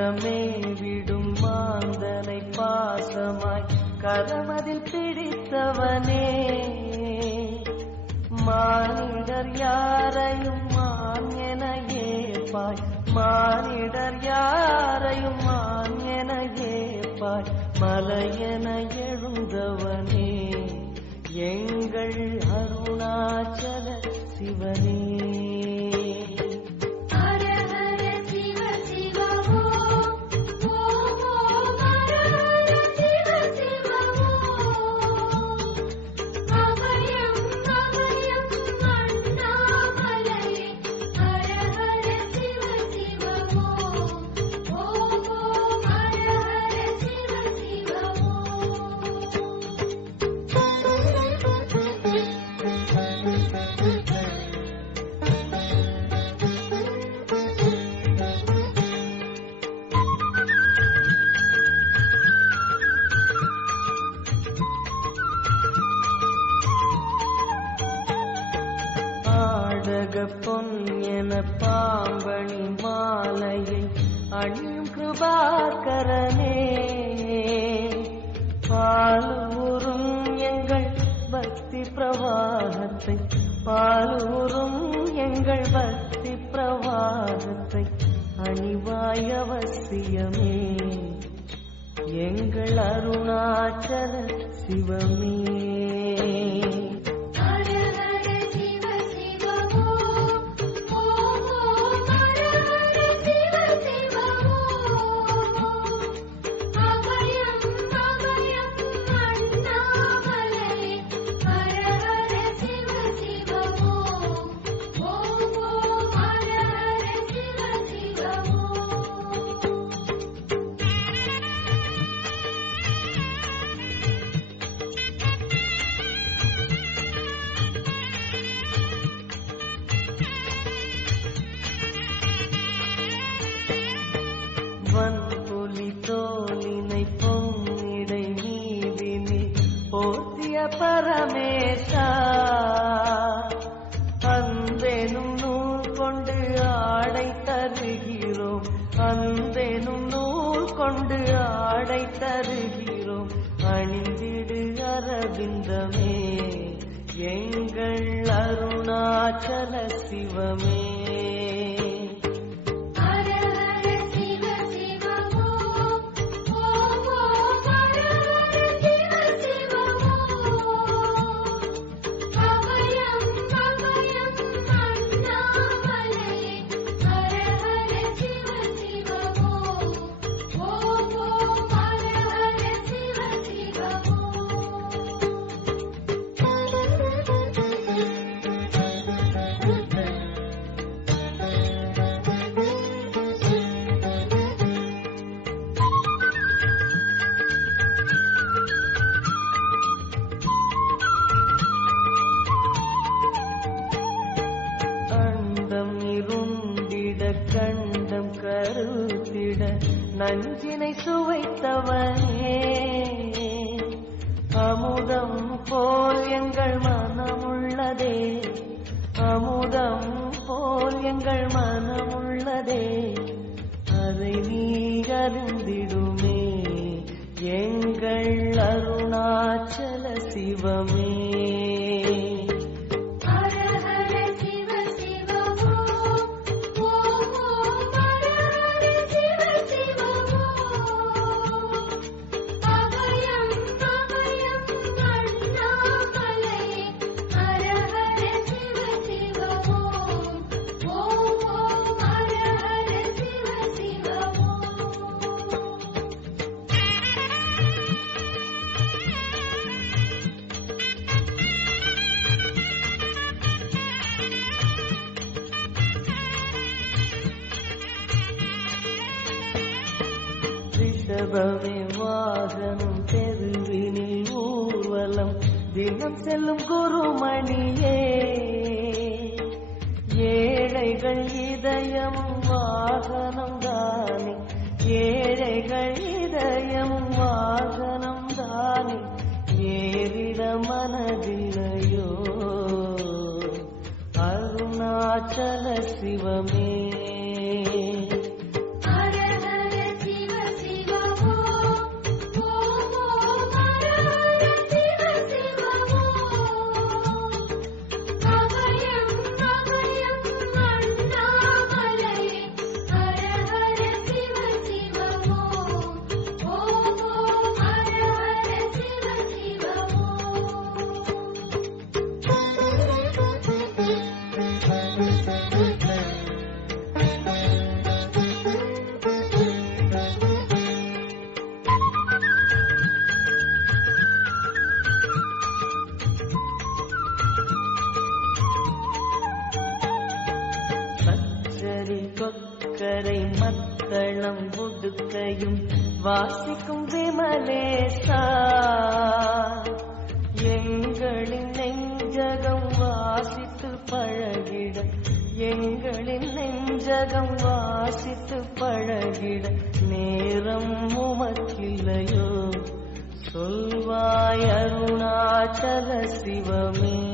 மனமே விடும் மாந்தனை பாசமாய் கரமதில் பிடித்தவனே, மானிடர் யாரையும் மான் என ஏற்பாய், மானிடர் யாரையும் மான் என ஏற்பாய், மலையென எழுந்தவனே எங்கள் அருணாச்சல சிவனே. பொன் என பாம்பணி மாலையை அணியும் கிருபாகரனே, பாலூரும் எங்கள் பக்தி பிரவாகத்தை, பாலூரும் எங்கள் பக்தி பிரவாகத்தை அணிவாய் அவசியமே எங்கள் அருணாச்சல சிவமே. வன்புலி தோலினை பொன்னிடை நீதினில் போற்றிய பரமேசா, அந்தேனும் நூல் கொண்டு ஆடை தருகிறோம், அந்தேனும் நூல் கொண்டு ஆடை தருகிறோம், அணிந்திடு அரவிந்தமே எங்கள் அருணாச்சல சிவமே. கண்டம் கருத்திட நஞ்சினை சுவைத்தவனே, அமுதம் போல் எங்கள் மனமுள்ளதே, அமுதம் போல் எங்கள் மனமுள்ளதே, அதை நீ அறிந்திடுமே எங்கள் அருணாச்சல சிவமே. ரிஷபமே வாகனம் தெருவினில் ஊர்வலம் தினம் செல்லும் குருமணியே, ஏழைகள் இதயம் வாகனம் தானே, ஏழைகள் இதயம் வாகனம் தானே, ஏறிட மனதில்லையோ அருணாச்சல சிவமே. முக்கரை மத்தளம் புடுக்கையும் வாசிக்கும் விமலேசா எங்களின் நெஞ்சகம் வாசித்து பழகிட எங்களின் நெஞ்சகம் வாசித்து பழகிட நேரம் உமக்கில்லையோ சொல்வாய் அருணாச்சல சிவமே.